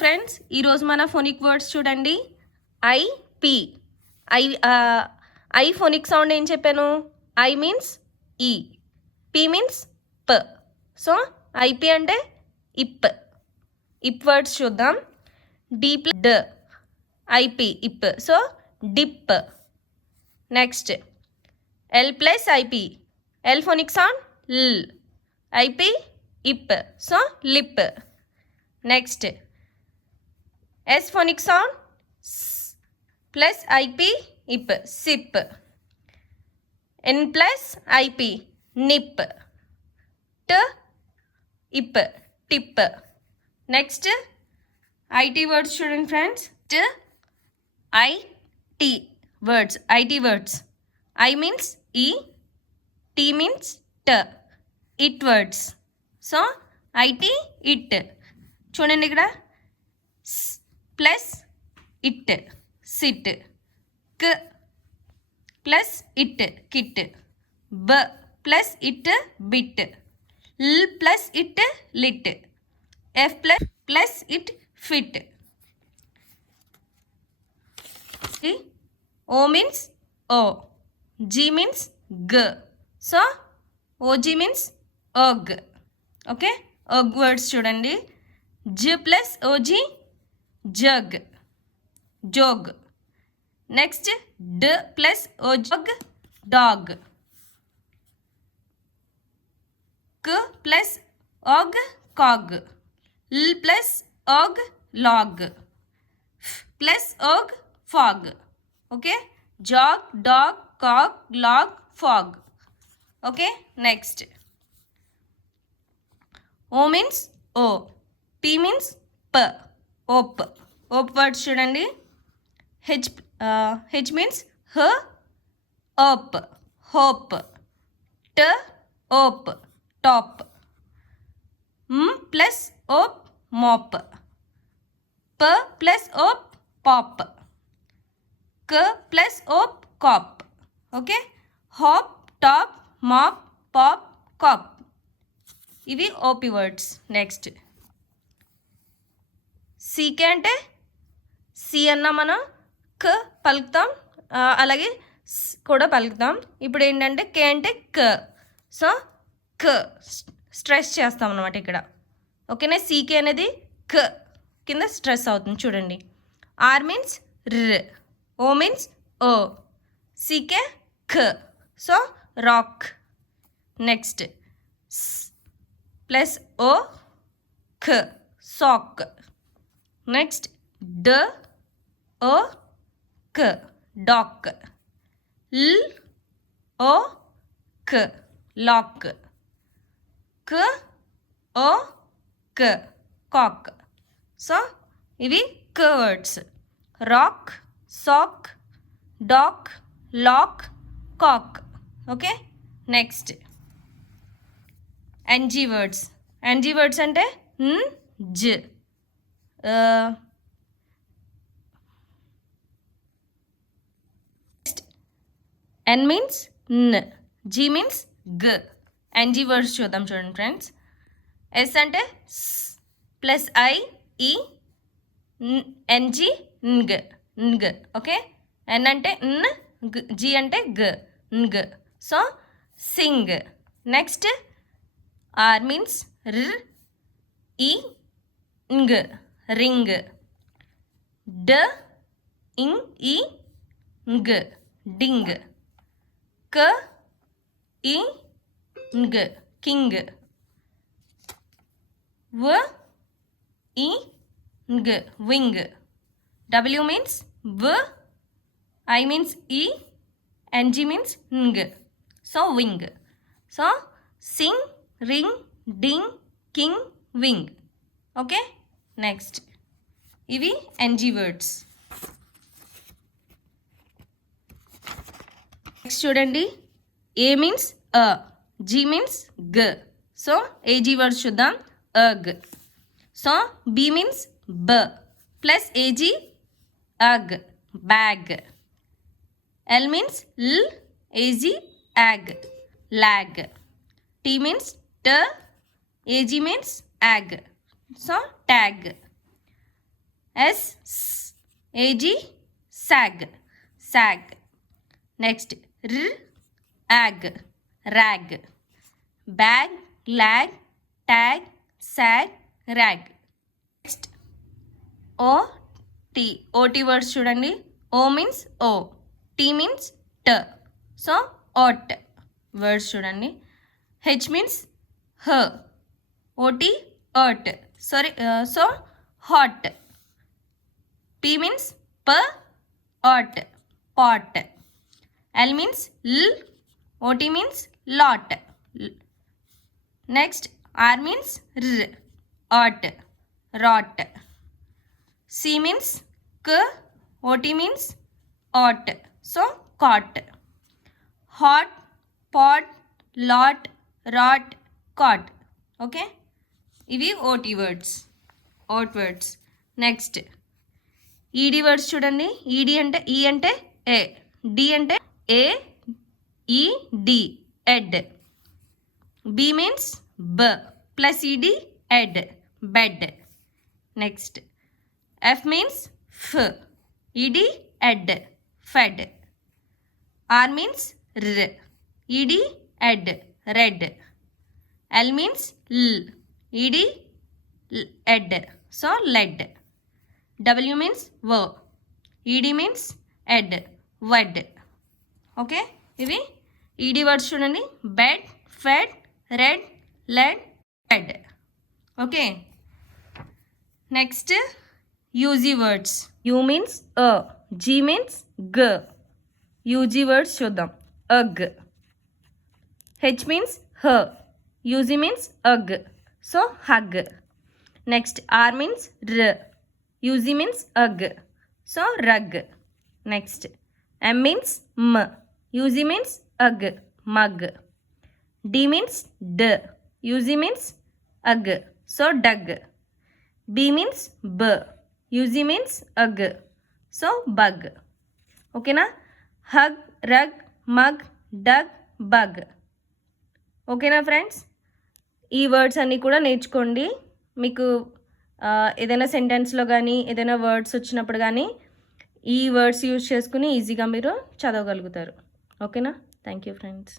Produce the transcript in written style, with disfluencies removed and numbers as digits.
Friends ఈరోజు మన phonic words చూడండి. I P I I phonic sound ఏం చెప్పాను? ఐ మీన్స్ ఈ, పి మీన్స్ ప. సో ఐపి అంటే ఇప్. ఇప్ వర్డ్స్ చూద్దాం. డి ప్లస్ డ్, ఐపి ఇప్. So dip. Next L plus IP, L phonic sound ల్, ఐపి ఇప్. So lip. Next S phonic sound S plus IP ip, sip. N plus IP nip, T ip, tip. Next IT words student friends. T I T words, IT words. I means E, T means T, it words. So IT it చూడండి ఇక్కడ plus it sit, క్ plus it kit, బ plus it bit, ల్ plus it lit, F plus it fit. O means O, G means గ. So OG means ఒగ్. Okay, ఒగ్ words చూడండి. జ plus OG jug, jog. Next డ్ plus ఓజగ్ డాగ్, క్ ప్లస్ ఆగ్ కాగ్, ల్ ప్లస్ ఆగ్ లాగ్, ప్లస్ ఆగ్ fog. Okay, jog dog cog log fog. Okay, next O means O, P means ప, ఓప్. ఓప్ వర్డ్స్ చూడండి. హెచ్ మీన్స్ హ, ఓప్, హోప్. ట ఓప్, టాప్. మ్ ప్లస్ ఓప్ మోప్, ప ప్లస్ ఓప్ పాప్, క ప్లస్ ఓప్ cop. Okay, hop, top, mop, pop, cop. ఇవి ఓపి వర్డ్స్. నెక్స్ట్ సీకే అంటే సి అన్న మనం క పలుకుతాం, అలాగే కూడా పలుకుతాం. ఇప్పుడు ఏంటంటే కే అంటే క. సో క స్ట్రెస్ చేస్తాం అన్నమాట ఇక్కడ. ఓకేనా, సీకే అనేది క కింద స్ట్రెస్ అవుతుంది చూడండి. ఆర్ మీన్స్ ర్, ఓ మీన్స్ ఓ, సీకే క. So rock. నెక్స్ట్ ప్లస్ ఓ క, సాక్. నెక్స్ట్ డ ఓ క, డాక్. ల్ ఓ క, లాక్. క ఓ క, కాక్. సో ఇవి క words. Rock, sock, dock, lock, cock. Okay, next NG words. NG words అంటే న్, జ. ఎన్ మీన్స్ న్, జీ మీన్స్ గ. ఎన్జీ వర్డ్స్ చూద్దాం చూడండి ఫ్రెండ్స్. ఎస్ అంటే స్ ప్లస్ ఐ ఈ, ఎన్జీ న్గ, న్గ. ఓకే, ఎన్ అంటే న్, జీ అంటే గ, న్గ. So sing. Next R means ర్, ఈ ఇంగ్, రింగ్. డ ఇంగ్ ఈ ఇంగ్, డింగ్. క ఈ ఇంగ్, కింగ్. వ ఈ ఇంగ్, వింగ్. డబ్ల్యూ మీన్స్ వ, ఐ మీన్స్ ఈ, ఎన్జీ మీన్స్ ఇంగ్. So wing. So sing, ring, ding, king, wing. Okay, next ఇవి ఎన్జీ వర్డ్స్. నెక్స్ట్ చూడండి. ఏ మీన్స్ అ, జీ మీన్స్ గ. సో ఏజీ వర్డ్స్ చూద్దాం. అగ్. సో బి మీన్స్ బ ప్లస్ ఏజీ అగ్, బ్యాగ్. ఎల్ మీన్స్ ల్, ఏజీ యాగ్, lag. T means t, ag means ag. So tag. S, AG, sag, sag. Next, R, ag, rag. Bag, lag, tag, sag, rag. Next, O, T. OT words చూడండి. O means O. T means T. So, ot words చూడండి. H means H. OT, ot. Sorry, so hot. P means P, ot, pot. L means L. OT means lot. Next, R means R, ot, rot. C means K. OT means ot. So, cot. Hot, pot, lot, rot, cot. Okay? ఇవి OT words, vote words. Next ఈడి words చూడండి. ఈడి అంటే ఈ అంటే ఏ, D అంటే ఏ, ఈ, D, ఎడ్. B means బ ప్లస్ ఈడి, ఎడ్, బెడ్. నెక్స్ట్ ఎఫ్ మీన్స్ ఫ్, ఈడి, ఎడ్, ఫెడ్. ఆర్ మీన్స్ ర్, ఈడి, ఎడ్, రెడ్. ఎల్ మీన్స్ ల్, ED, ed, so led. W means wo, ED means ed, wed. Okay, ఇవి ED words చూడండి. bed, fed, read, led, fed. Okay, next UG words. U means a, G means g. UG words చూద్దాం. ug. H means her, UG means ug. So, hug. Next, R means r, UG means ug. So, rug. Next, M means m, UG means ug, mug. D means d, UG means ug. So, dug. B means b, UG means ug. So, bug. Okay na? Hug, rug, mug, dug, bug. Okay na friends? ఈ words అన్నీ కూడా నేర్చుకోండి. మీకు ఏదైనా సెంటెన్స్లో కానీ ఏదైనా words వచ్చినప్పుడు కానీ ఈ వర్డ్స్ యూజ్ చేసుకుని ఈజీగా మీరు చదవగలుగుతారు. ఓకేనా? Thank you friends.